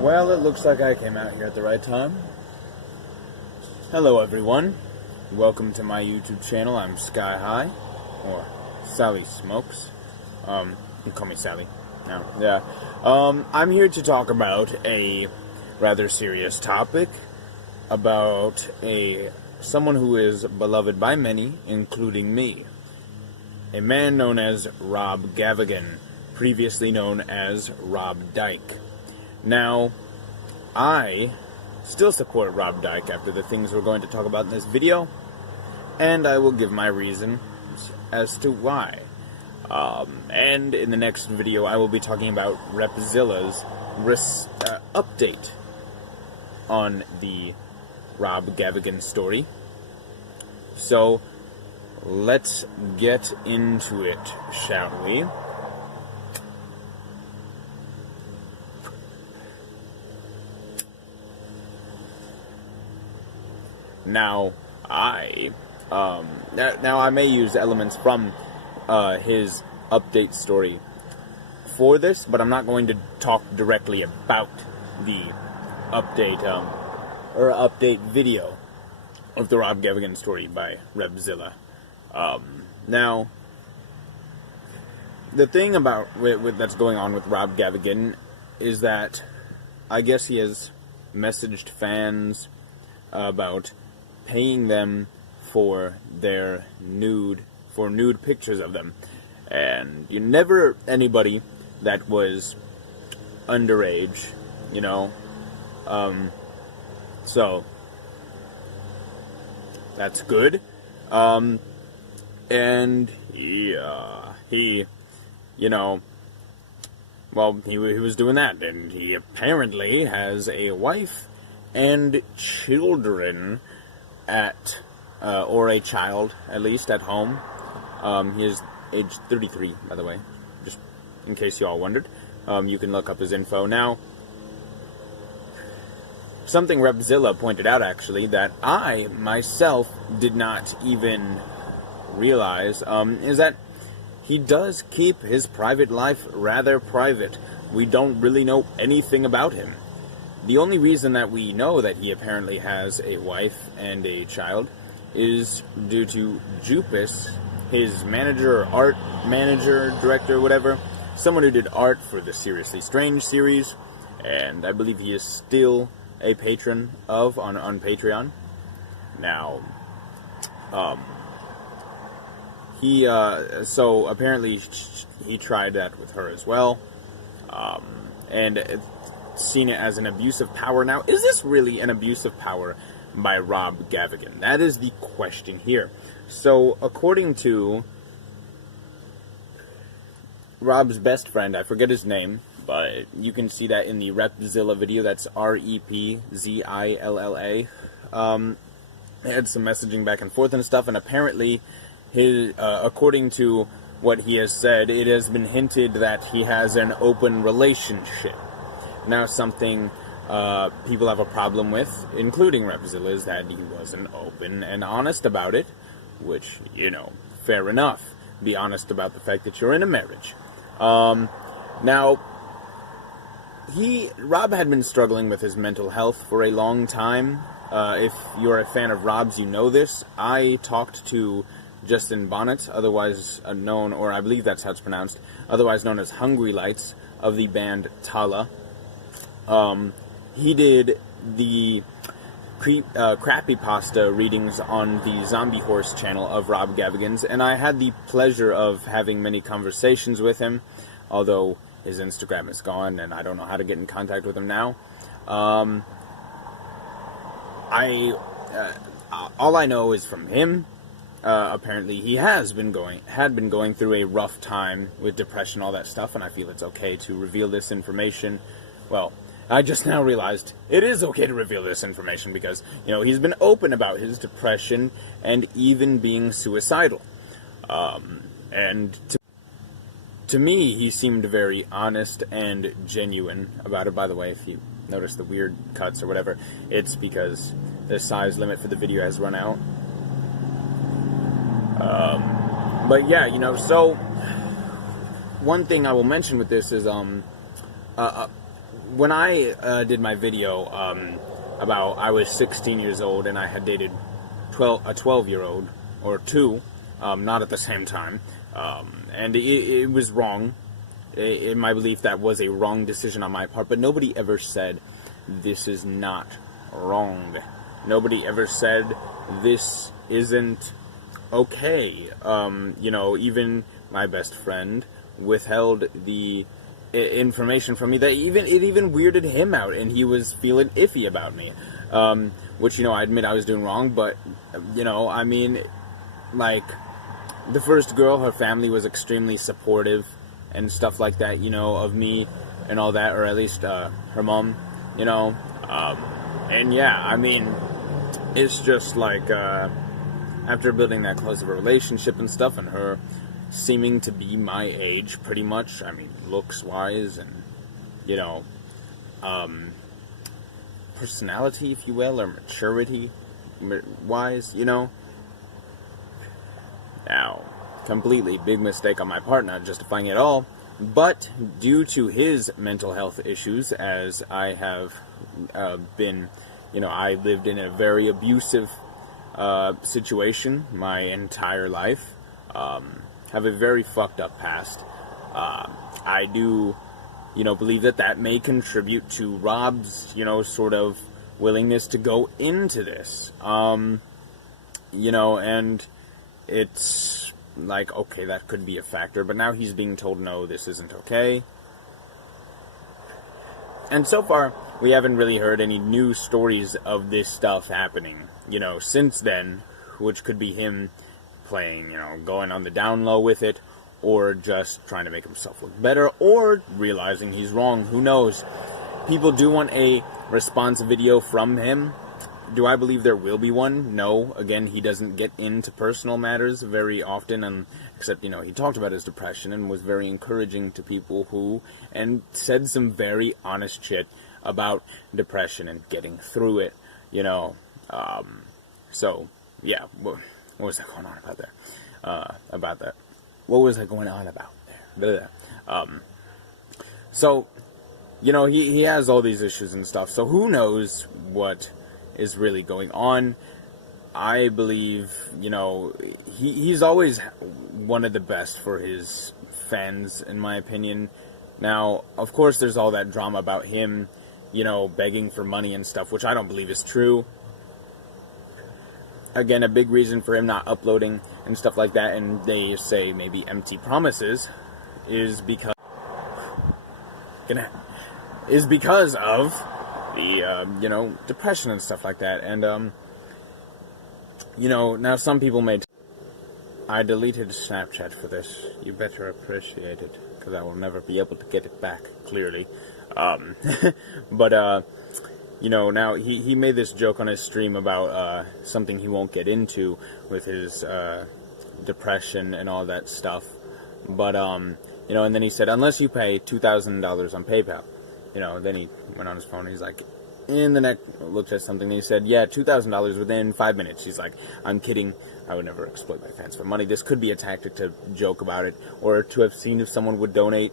Well, it looks like I came out here at the right time. Hello, everyone. Welcome to my YouTube channel. I'm Sky High, or Sally Smokes. You can call me Sally. No, yeah. I'm here to talk about a rather serious topic about someone who is beloved by many, including me. A man known as Rob Gavagan, previously known as Rob Dyke. Now, I still support Rob Dyke after the things we're going to talk about in this video, and I will give my reasons as to why. And in the next video, I will be talking about Repzilla's update on the Rob Gavagan story. So, let's get into it, shall we? Now, I may use elements from his update story for this, but I'm not going to talk directly about the update update video of the Rob Gavagan story by Repzilla. Now, the thing about that's going on with Rob Gavagan is that I guess he has messaged fans about paying them for their nude pictures of them, and never anybody that was underage, so that's good. And he was doing that, and he apparently has a wife and children or a child, at least, at home. He is age 33, by the way, just in case you all wondered. You can look up his info. Now, something Repzilla pointed out, actually, that I, myself, did not even realize, is that he does keep his private life rather private. We don't really know anything about him. The only reason that we know that he apparently has a wife and a child is due to Jupus, his manager, or art manager, director, whatever, someone who did art for the Seriously Strange series, and I believe he is still a patron of on Patreon. Now, so apparently he tried that with her as well, and seen it as an abuse of power. Now, is this really an abuse of power by Rob Gavagan? That is the question here. So, according to Rob's best friend, I forget his name, but you can see that in the Repzilla video. That's Repzilla. They had some messaging back and forth and stuff, and apparently, according to what he has said, it has been hinted that he has an open relationship. Now, something people have a problem with, including Repzilla, is that he wasn't open and honest about it, which, fair enough. Be honest about the fact that you're in a marriage. Now, Rob had been struggling with his mental health for a long time. If you're a fan of Rob's, you know this. I talked to Justin Bonnet, otherwise known, or I believe that's how it's pronounced, otherwise known as Hungry Lights, of the band Tala. He did the Crappypasta readings on the Zombie Horse channel of Rob Gavagan's, and I had the pleasure of having many conversations with him, although his Instagram is gone, and I don't know how to get in contact with him now. All I know is from him. Apparently, he had been going through a rough time with depression, all that stuff, and I feel it's okay to reveal this information. Well, I just now realized it is okay to reveal this information because, he's been open about his depression and even being suicidal. And to me, he seemed very honest and genuine about it. By the way, if you notice the weird cuts or whatever, it's because the size limit for the video has run out. But yeah, so one thing I will mention with this is, when I did my video about I was 16 years old and I had dated a 12-year-old, or two, not at the same time, and it was wrong. In my belief, that was a wrong decision on my part, but nobody ever said this is not wrong. Nobody ever said this isn't okay. Even my best friend withheld the information from me that it even weirded him out, and he was feeling iffy about me, which, I admit I was doing wrong, but, like, the first girl, her family was extremely supportive and stuff like that, of me and all that, or at least, her mom, and yeah, it's just like, after building that close of a relationship and stuff, and her seeming to be my age, pretty much, looks-wise, and, personality, if you will, or maturity-wise, Now, completely big mistake on my part, not justifying it all, but due to his mental health issues, as I have been, I lived in a very abusive situation my entire life, have a very fucked up past. I do, believe that may contribute to Rob's, sort of willingness to go into this. And it's like, okay, that could be a factor, but now he's being told, no, this isn't okay. And so far, we haven't really heard any new stories of this stuff happening, since then, which could be him playing, going on the down low with it, or just trying to make himself look better, or realizing he's wrong. Who knows? People do want a response video from him. Do I believe there will be one? No. Again, he doesn't get into personal matters very often, except, he talked about his depression and was very encouraging to people and said some very honest shit about depression and getting through it, So, yeah, what was that going on about there? What was I going on about there? So, he has all these issues and stuff, so who knows what is really going on. I believe, he's always one of the best for his fans, in my opinion. Now, of course, there's all that drama about him, begging for money and stuff, which I don't believe is true. Again, a big reason for him not uploading and stuff like that, and they say maybe empty promises, is because of the, depression and stuff like that. And, now some people may... I deleted Snapchat for this. You better appreciate it, because I will never be able to get it back, clearly. But, now he made this joke on his stream about something he won't get into with his depression and all that stuff. But, and then he said, unless you pay $2,000 on PayPal. Then he went on his phone and he's like, looked at something and he said, yeah, $2,000 within 5 minutes. He's like, I'm kidding. I would never exploit my fans for money. This could be a tactic to joke about it, or to have seen if someone would donate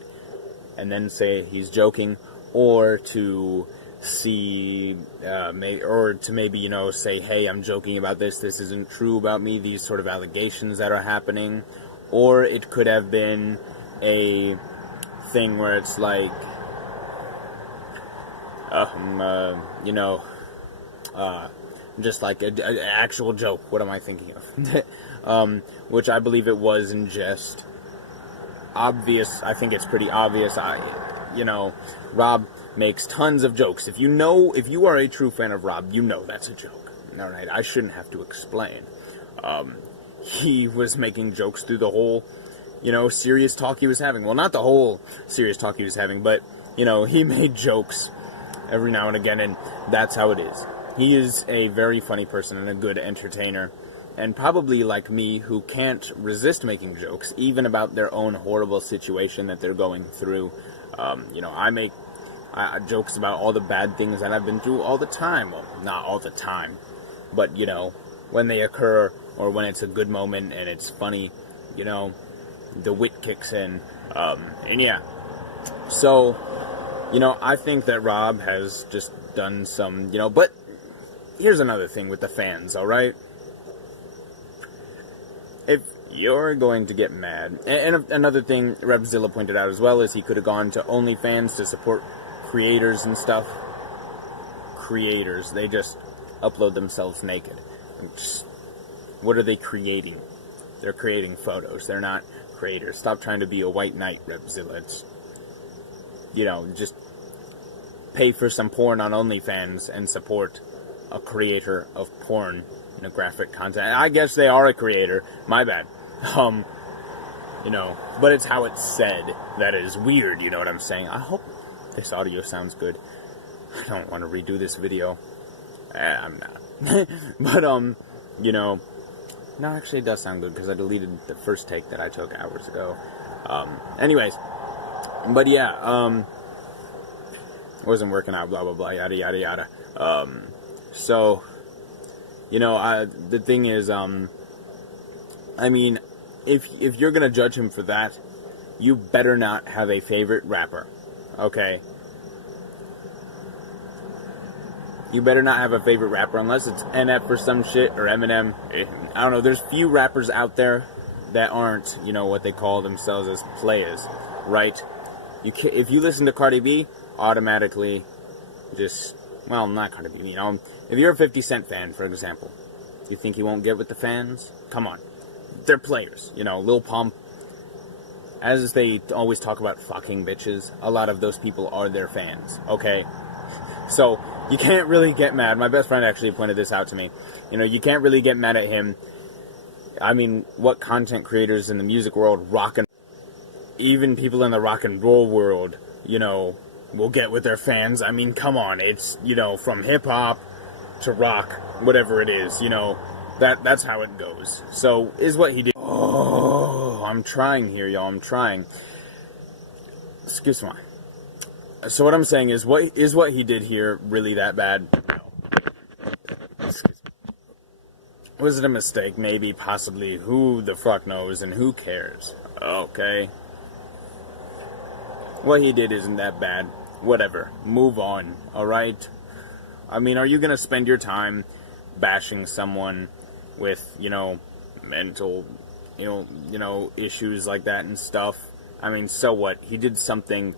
and then say he's joking, or to see, maybe, say, hey, I'm joking about this isn't true about me, these sort of allegations that are happening. Or it could have been a thing where it's like, just like an actual joke. What am I thinking of? Which I believe it was in jest. Obvious. I think it's pretty obvious. Rob makes tons of jokes. If you are a true fan of Rob, that's a joke. Alright, I shouldn't have to explain. He was making jokes through the whole, serious talk he was having. Well, not the whole serious talk he was having, but, he made jokes every now and again, and that's how it is. He is a very funny person and a good entertainer, and probably like me, who can't resist making jokes, even about their own horrible situation that they're going through. I make jokes about all the bad things that I've been through all the time. Well, not all the time, but, when they occur, or when it's a good moment and it's funny, the wit kicks in, and yeah. So, You know, I think that Rob has just done some, you know, but here's another thing with the fans, alright? If you're going to get mad, and another thing Repzilla pointed out as well is he could have gone to OnlyFans to support creators and stuff. Creators, they just upload themselves naked. What are they creating? They're creating photos. They're not creators. Stop trying to be a white knight, Repzilla. It's, you know, just pay for some porn on OnlyFans and support a creator of pornographic content. I guess they are a creator. My bad. You know, but it's how it's said that is weird, you know what I'm saying? I hope this audio sounds good. I don't want to redo this video. I'm not. But, you know, no, actually it does sound good because I deleted the first take that I took hours ago. Anyways, but yeah, wasn't working out, blah, blah, blah, yada, yada, yada. So, you know, the thing is, I mean, if you're gonna judge him for that, you better not have a favorite rapper, okay? You better not have a favorite rapper unless it's NF or some shit, or Eminem. I don't know, there's few rappers out there that aren't, you know, what they call themselves as players, right? If you listen to Cardi B, automatically just, well, not Cardi B, you know, if you're a 50 Cent fan, for example, you think he won't get with the fans? Come on. They're players, you know, Lil Pump. As they always talk about fucking bitches, a lot of those people are their fans, okay? So, you can't really get mad. My best friend actually pointed this out to me. You know, you can't really get mad at him. I mean, what content creators in the music world, even people in the rock and roll world, you know, will get with their fans. I mean, come on, it's, you know, from hip-hop to rock, whatever it is, you know, that's how it goes. So, is what he did. Oh, I'm trying here, y'all, I'm trying. Excuse me. So what I'm saying is, what he did here really that bad? No. Excuse me. Was it a mistake? Maybe, possibly. Who the fuck knows, and who cares? Okay. What he did isn't that bad. Whatever. Move on, alright? I mean, are you gonna spend your time bashing someone with, you know, mental, you know, issues like that and stuff? I mean, so what? He did something